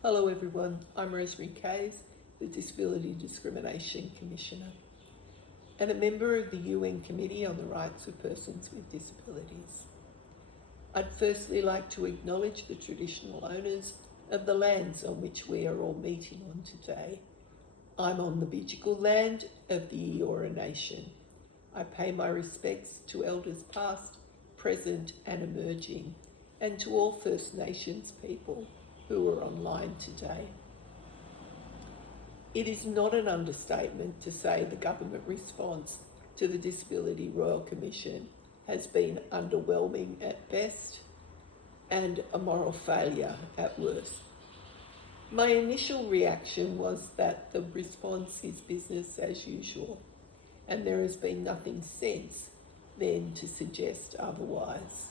Hello everyone, I'm Rosemary Kayess, the Disability Discrimination Commissioner and a member of the UN Committee on the Rights of Persons with Disabilities. I'd firstly like to acknowledge the traditional owners of the lands on which we are all meeting on today. I'm on the Bidjigal land of the Eora Nation. I pay my respects to elders past, present and emerging, and to all First Nations people who are online today. It is not an understatement to say the government response to the Disability Royal Commission has been underwhelming at best and a moral failure at worst. My initial reaction was that the response is business as usual, and there has been nothing since then to suggest otherwise.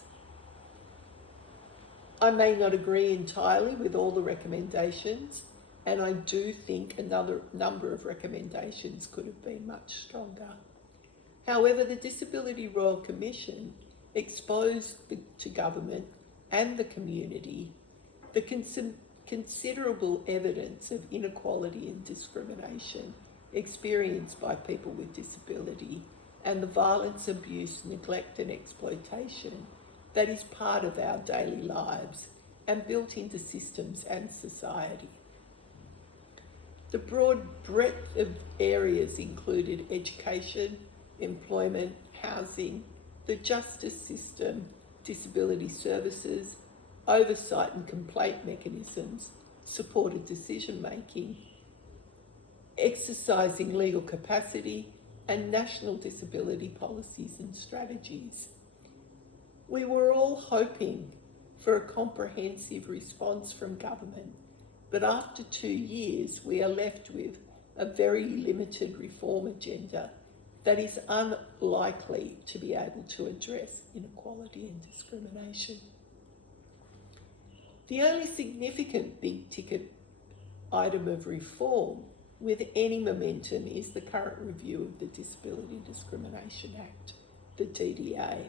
I may not agree entirely with all the recommendations, and I do think another number of recommendations could have been much stronger. However, the Disability Royal Commission exposed to government and the community the considerable evidence of inequality and discrimination experienced by people with disability and the violence, abuse, neglect and exploitation that is part of our daily lives and built into systems and society. The broad breadth of areas included education, employment, housing, the justice system, disability services, oversight and complaint mechanisms, supported decision-making, exercising legal capacity, and national disability policies and strategies. We were all hoping for a comprehensive response from government, but after 2 years, we are left with a very limited reform agenda that is unlikely to be able to address inequality and discrimination. The only significant big-ticket item of reform with any momentum is the current review of the Disability Discrimination Act, the DDA.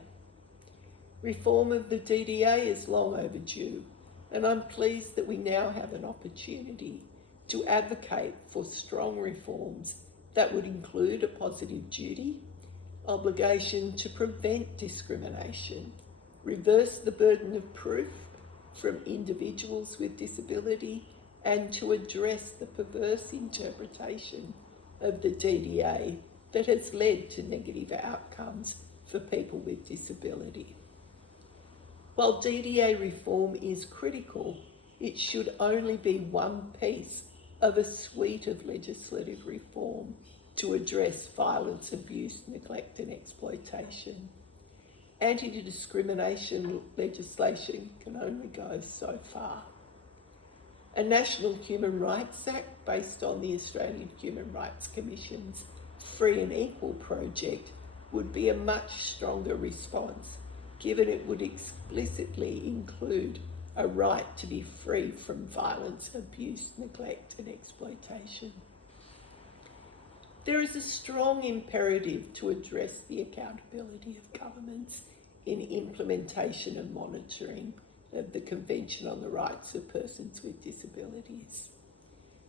Reform of the DDA is long overdue, and I'm pleased that we now have an opportunity to advocate for strong reforms that would include a positive duty, obligation to prevent discrimination, reverse the burden of proof from individuals with disability, and to address the perverse interpretation of the DDA that has led to negative outcomes for people with disability. While DDA reform is critical, it should only be one piece of a suite of legislative reform to address violence, abuse, neglect and exploitation. Anti-discrimination legislation can only go so far. A National Human Rights Act based on the Australian Human Rights Commission's Free and Equal project would be a much stronger response, given it would explicitly include a right to be free from violence, abuse, neglect and exploitation. There is a strong imperative to address the accountability of governments in implementation and monitoring of the Convention on the Rights of Persons with Disabilities.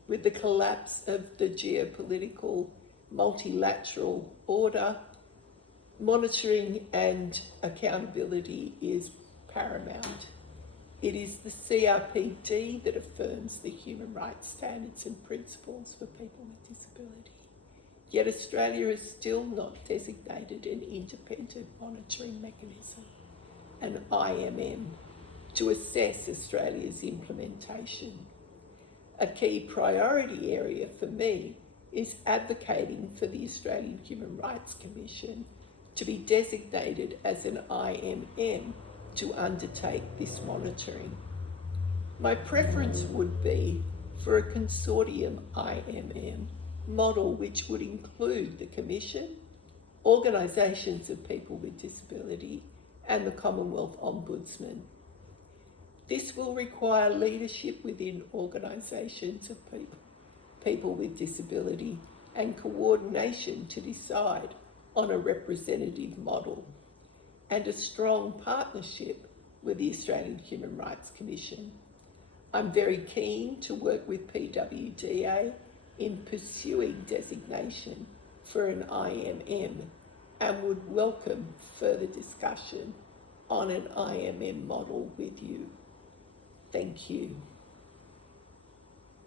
With the collapse of the geopolitical multilateral order, monitoring and accountability is paramount. It is the CRPD that affirms the human rights standards and principles for people with disability. Yet Australia has still not designated an independent monitoring mechanism, an IMM, to assess Australia's implementation. A key priority area for me is advocating for the Australian Human Rights Commission to be designated as an IMM to undertake this monitoring. My preference would be for a consortium IMM model which would include the Commission, organisations of people with disability and the Commonwealth Ombudsman. This will require leadership within organisations of people with disability and coordination to decide on a representative model, and a strong partnership with the Australian Human Rights Commission. I'm very keen to work with PWDA in pursuing designation for an IMM and would welcome further discussion on an IMM model with you. Thank you.